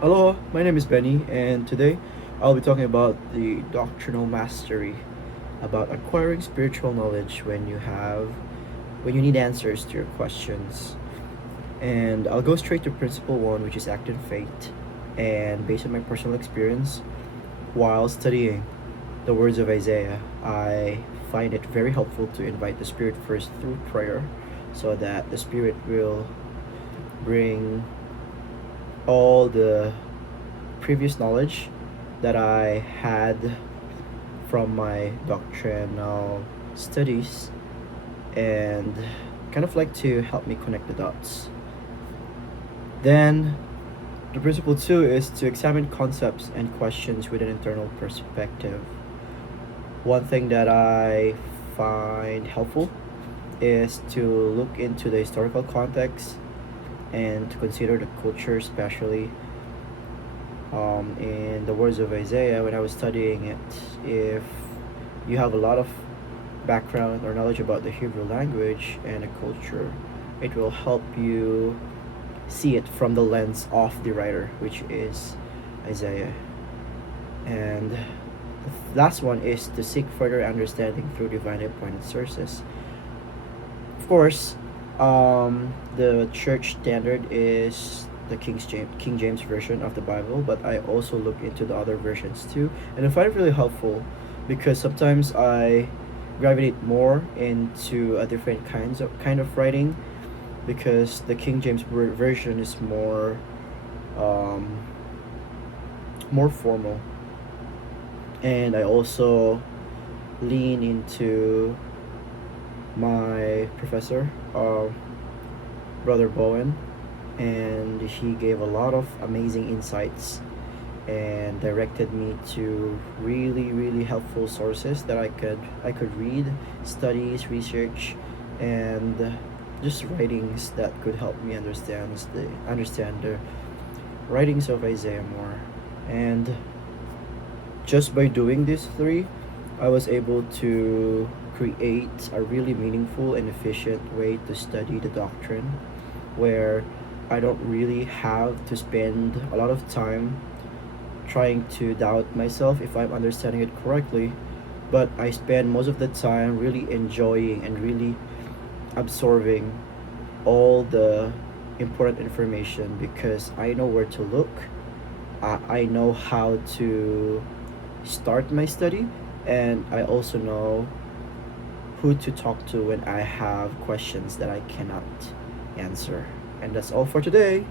Hello, my name is Benny, and today I'll be talking about the doctrinal mastery, about acquiring spiritual knowledge when you need answers to your questions. And I'll go straight to principle one, which is act in faith. And based on my personal experience, while studying the words of Isaiah, I find it very helpful to invite the Spirit first through prayer, so that the Spirit will bring all the previous knowledge that I had from my doctrinal studies and kind of like to help me connect the dots. Then, the principle two is to examine concepts and questions with an internal perspective. One thing that I find helpful is to look into the historical context and to consider the culture, especially in the words of Isaiah, when I was studying it, if you have a lot of background or knowledge about the Hebrew language and the culture, it will help you see it from the lens of the writer, which is Isaiah. And the last one is to seek further understanding through divinely appointed sources. Of course, the church standard is the King James version of the Bible, but I also look into the other versions too, and I find it really helpful because sometimes I gravitate more into a different kind of writing because the King James version is um, more formal, and I also lean into my professor, Brother Bowen, and he gave a lot of amazing insights and directed me to really helpful sources that I could read, studies, research, and just writings that could help me understand the writings of Isaiah more. And just by doing these three, I was able to create a really meaningful and efficient way to study the doctrine where I don't really have to spend a lot of time trying to doubt myself if I'm understanding it correctly, but I spend most of the time really enjoying and really absorbing all the important information because I know where to look. I know how to start my study, and I also know who to talk to when I have questions that I cannot answer. And that's all for today.